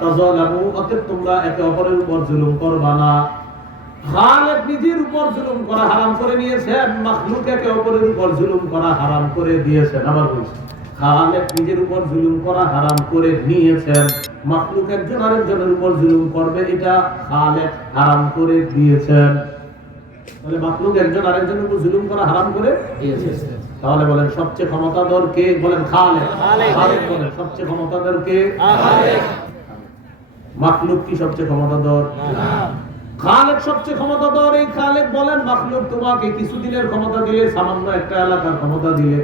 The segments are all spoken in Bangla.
তাযালামু, অতএব তোমরা একে অপরের উপর জুলুম করবা না। খালেক নিজের উপর জুলুম করা হারাম করে নিয়েছেন, মাখলুক একে অপরের উপর জুলুম করা হারাম করে দিয়েছেন। আবার বলছি, খালেক নিজের উপর জুলুম করা হারাম করে নিয়েছেন, মাখলুক একজন আরেকজনের উপর জুলুম করবে এটা খালেক হারাম করে দিয়েছেন। তাহলে মাখলুক একজন আরেকজনের উপর জুলুম করা হারাম করে দিয়েছেন। তাহলে বলেন সবচেয়ে ক্ষমতাধর কে? বলেন খালেক। খালেক বলেন সবচেয়ে ক্ষমতাধর কে? খালেক। মাখলুক কি সবচেয়ে ক্ষমতাধর? না। খালেক সবচেয়ে ক্ষমতাধর। এই খালেক বলেন মাখলুক তোমাকে কিছুদিনের ক্ষমতা দিলে, সামান্য একটা এলাকার ক্ষমতা দিলে,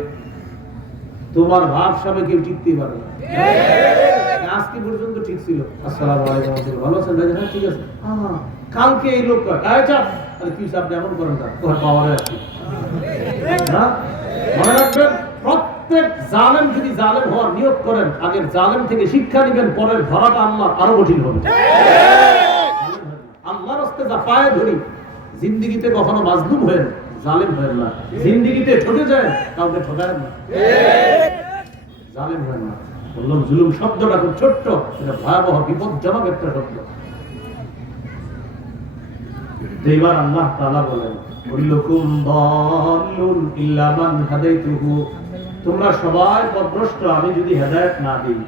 তোমার ভাব সবে কেউ টিকতেই পারে না। আজকে পর্যন্ত ঠিক ছিল, আসসালামু আলাইকুম, ভালো আছেন ভাই? হ্যাঁ ঠিক আছে। কালকে এই লোক কি আপনি এমন করেন না, তোমার পাওয়ারে আছি। মনে রাখবেন, প্রত্যেক জালেম যদি জালেম হওয়ার নিয়ত করেন, আগের জালেম থেকে শিক্ষা নেবেন, পরের ধরাটা আল্লাহ আরো কঠিন হবে। আল্লাহর রাস্তায় যা পায়ে ধরি, জিন্দেগিতে কখনো মাজলুম হয়েন, জালেম হয়েন না। জিন্দেগিতে ঠকে যায়, কাউকে ঠকায় না, জালেম হয়েন না। বললাম জুলুম শব্দটা খুব ছোট্ট, এটা ভয়াবহ বিপজ্জনক একটা শব্দ। এইবার আল্লাহ তাআলা বলেন, কুল্লুকুম দাল্লুন ইল্লা মান হাদাইতুহু, তোমরা সবাই পথভ্রষ্ট আমি যদি হেদায়েত না দিই।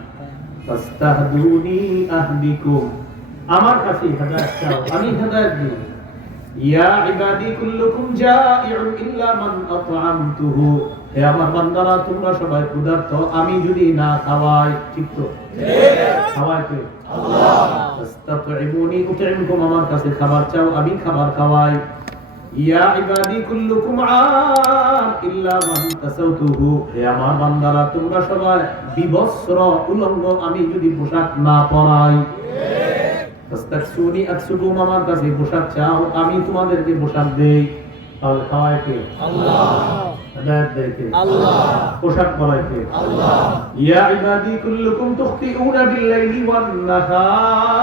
ফাস্তাহদুনি আহদিকুম, আমার কাছে হেদায়েত চাও, আমি হেদায়েত দিই। ইয়া ইবাদি কুল্লুকুম জাইউন ইল্লা মান আত'আমতুহু, হে আমার বান্দারা তোমরা সবাই ক্ষুধার্ত, আমি যদি না খাওয়াই। ঠিক তো? খাওয়াই কে? আল্লাহ। ফাস্তাত'ইমুনি উত'ইমকুম, আমার কাছে খাবার চাও, আমি খাবার খাওয়াই। ইয়া ইবাদি কুল্লুকুম আন ইল্লা মান কাসাউতুহু, হে আমার বান্দারা তোমরা সবাই বিবস্ত্র উলঙ্গ, আমি যদি পোশাক না পরাই। ফাস্তাকসুনি আকসুকুম, আমার কাছে পোশাক চাও, আমি তোমাদেরকে পোশাক দেই। তাহলে খাওয়ায় কে? আল্লাহ। হেদায়েত দেয় কে? আল্লাহ। পোশাক পরায় কে? আল্লাহ। ইয়া ইবাদি কুল্লুকুম তুখতিউনা বিল-লাইলি ওয়ান-নাহার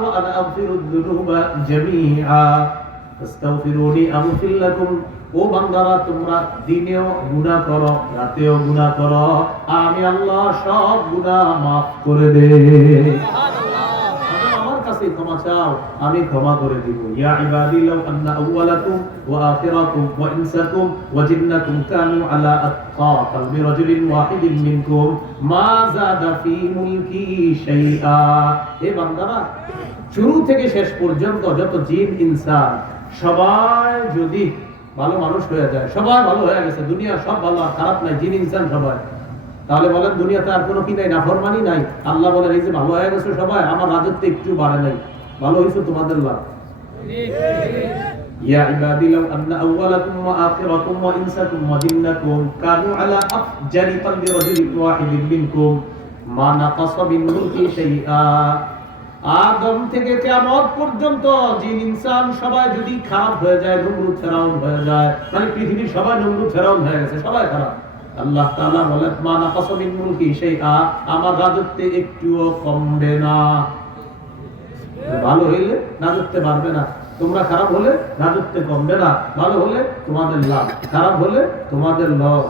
ওয়া আনা আগফিরুদ যুনুবা জামিআ ফাস্তাগফিরুনি আগফির লাকুম, ও বান্দারা তোমরা দিনেও গুনাহ করো, রাতেও গুনাহ করো, আমি আল্লাহ সব গুনাহ maaf করে দেই। ক্ষমা চাও, আমি ক্ষমা করে দিব। ইয়া ইবাদি লাউ আন্না আউওয়ালাকুম ওয়া আখিরাকুম ওয়া ইনসাকুম ওয়া জিন্নাকুম কানু আলা আতকা কলবি রাজুলিন ওয়াহিদিন মিনকুম মা যাদা ফি মুলকি শাইআ, হে বান্দারা শুরু থেকে শেষ পর্যন্ত যত জিন ইনসান সবাই যদি ভালো মানুষ হয়ে যায়, সবাই ভালো হয়ে গেছে, দুনিয়া সব ভালো আর খারাপ নাই, জিন ইনসান সবাই, তাহলে বলেন দুনিয়াতে আর কোনো কি নাই? নাফরমানি নাই। আল্লাহ বলেন এই যে ভালো হয়ে গেছে সবাই, আমার রাজত্ব একটু বাড়ে নাই, ভালো হইছে তোমাদের লাভ। ইয়া ইবাদি লাউ আন্না আউওয়ালাকুম ওয়া আখিরাকুম ওয়া ইনসাকুম ওয়া জিন্নাকুম কানু আলা আফজারি কলবি রাজুলিন ওয়াহিদিন মিনকুম মা নাকাসা মিন মুলকি শাইআ, আদম থেকে কিয়ামত পর্যন্ত জিন ইনসান সবাই যদি খারাপ হয়ে যায়, নমরুদ ফেরাউন হয়ে যায়, মানে পৃথিবীর সবাই নমরুদ ফেরাউন হয়ে গেছে, সবাই খারাপ, আল্লাহ তাআলা বলেন মা নাকাসা মিন মুলকি শাইআ, আমার রাজত্বে একটুও কমবে না। ভালো হইলে রাজত্বে বাড়বে না, তোমরা খারাপ হলে রাজত্বে কমবে না, ভালো হলে তোমাদের লাভ, খারাপ হলে তোমাদের লস।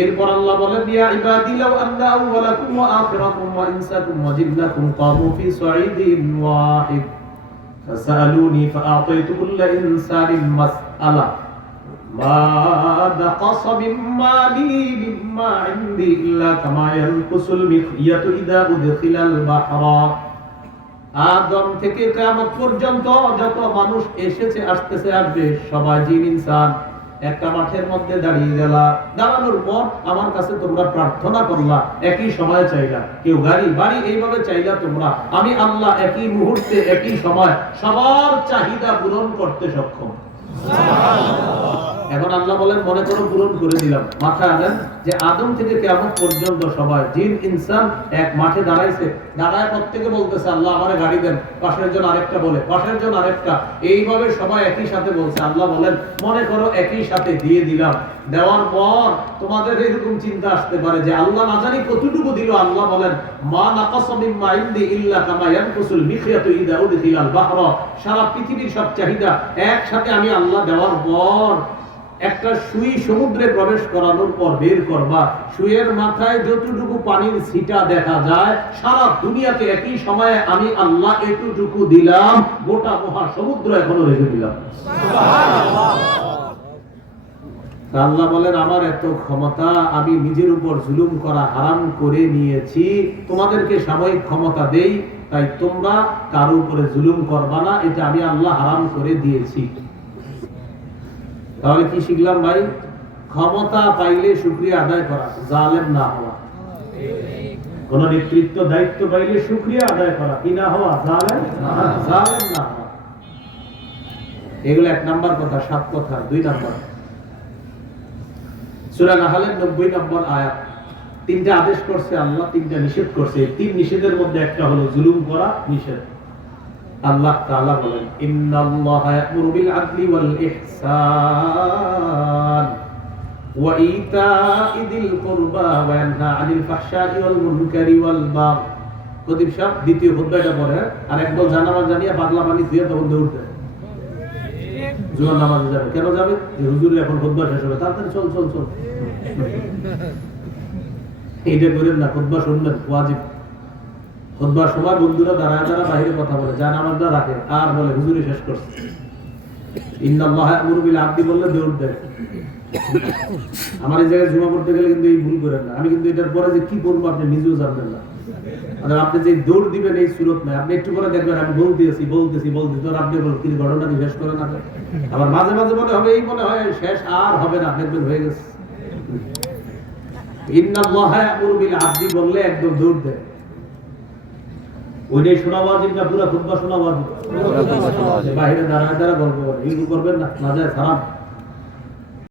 এরপর আল্লাহ বলেন ইয়া ইবাদি লাউ আন্না আউওয়ালাকুম ওয়া আখিরাকুম ওয়া ইনসাকুম ওয়া জিন্নাকুম কামু ফি সাঈদিন ওয়াহিদ ফাসালুনি ফাআতাইতু কুল্লা ইনসানিন মাসআলা মা নাকাসা মিম্মা লি মিম্মা ইনদি ইল্লা কামা ইয়ানকুসুল মিখইয়াতু ইযা উদখিলাল বাহরা, আদম থেকে কিয়ামত পর্যন্ত যত মানুষ এসেছে, আসতেছে, আসবে, সবাই জিন ইনসান একটা মাঠের মধ্যে দাঁড়িয়ে গেলা, দাঁড়ানোর পর আমার কাছে তোমরা প্রার্থনা করলা, একই সময় চাইলা, কেউ গাড়ি বাড়ি এইভাবে চাইলা তোমরা, আমি আল্লাহ একই মুহূর্তে একই সময় সবার চাহিদা পূরণ করতে সক্ষম। এখন আল্লাহ বলেন মনে করো পূরণ করে দিলাম, মাথায় আনেন যে আদম থেকে কিয়ামত পর্যন্ত সবাই জিন ইনসান এক মাঠে দাঁড়াইছে, দাঁড়ায় প্রত্যেকে বলতেছে আল্লাহ আমারে গাড়ি দেন, পাশের জন আরেকটা বলে, পাশের জন আরেকটা, এইভাবে সবাই একই সাথে বলছে। আল্লাহ বলেন মনে করো একই সাথে দিয়ে দিলাম, দেওয়ার পর তোমাদের এরকম চিন্তা আসতে পারে যে আল্লাহ না জানি কতটুকু দিল। আল্লাহ বলেন মা নাকাসা মিম্মা ইনদি ইল্লা কামা ইয়ানকুসুল মিখইয়াতু ইযা উদখিলাল বাহরা, সারা পৃথিবীর সব চাহিদা একসাথে আমি আল্লাহ দেওয়ার পর একটা সুই সমুদ্রে প্রবেশ করানোর পর বের করবা, সুইয়ের মাথায় যতটুকু পানির ছিটা দেখা যায়, সারা দুনিয়াতে একই সময়ে আমি আল্লাহ এতটুকু দিলাম, গোটা মহাসমুদ্র এখনো রেখে দিলাম। আল্লাহ বলেন আমার এত ক্ষমতা, আমি নিজের উপর জুলুম করা হারাম করে নিয়েছি, তোমাদেরকে সাময়িক ক্ষমতা দেই, তাই তোমরা কারো উপরে জুলুম করবা না, এটা আমি আল্লাহ হারাম করে দিয়েছি। তাহলে কি শিখলাম ভাই? ক্ষমতা পাইলে শুকরিয়া আদায় করা, জালেম না হওয়া। কোন নেতৃত্ব দায়িত্ব পাইলে শুকরিয়া আদায় করা, কি না হওয়া? জালেম না হওয়া। এগুলো 1 নাম্বার কথা। 7 কথা 2 নাম্বার, সূরা নাহলের 90 নম্বর আয়াত। 3টা আদেশ করছে আল্লাহ, 3টা নিষেধ করছে। 3 নিষেধের মধ্যে একটা হলো জুলুম করা নিষেধ। আল্লাহ তাআলা বলেন ইন্নাল্লাহা ইয়া'মুরু বিল আদলি ওয়াল ইহসান ওয়া ইতা'i যিল কুরবা ওয়া ইয়ানহা আনিল ফাহশাই ওয়াল মুনকারি ওয়াল বাগই। প্রদীপ সাহেব দ্বিতীয় খুতবাটা পড়ে, আর একদল জানামাজ জানিয়া পাগলা পানি দিয়ে তখন দৌড় দেয়, জুমার নামাজে যাবে। কেন যাবে? যে হুজুর এখন খুতবা শেষ হবে, তাড়াতাড়ি চল চল চল। এইটা করেন না, খুতবা শুনবেন, ওয়াজিব। খুতবার সময় বন্ধুরা দাঁড়ায় দাঁড়া বাইরে কথা বলে, জানামাজটা রাখে, আর বলে হুজুরই শেষ করছে। ইন্নাল্লাহা ইয়া'মুরু বিল আদলি বললে দৌড় দেয়। আমার এই জায়গায় জুমা পড়তে গেলে কিন্তু এই ভুল করেন না। আমি কিন্তু এটার পরে যে কি করবো আপনি নিজেও জানবেন না। মানে আপনি যে দৌড় দিবেন এই সুরত নাই। আপনি একটু করে দেখবেন আমি বলতেছি, আপনি বলেন কি ঘটনা কি শেষ করে না। আবার মাঝে মাঝে মনে হবে, এই মনে হয় শেষ আর হবে না, দেখবেন হয়ে গেছে। ইন্নাল্লাহা ইয়া'মুরু বিল আদলি বললে একদম দৌড় দেয়। ওইটাই শোনা ওয়াজিব না পুরো খুতবা শোনা ওয়াজিব? বাইরে দাঁড়ায় দাঁড়া গল্প করে, এগুলো করবেন না, না যায় হারাম।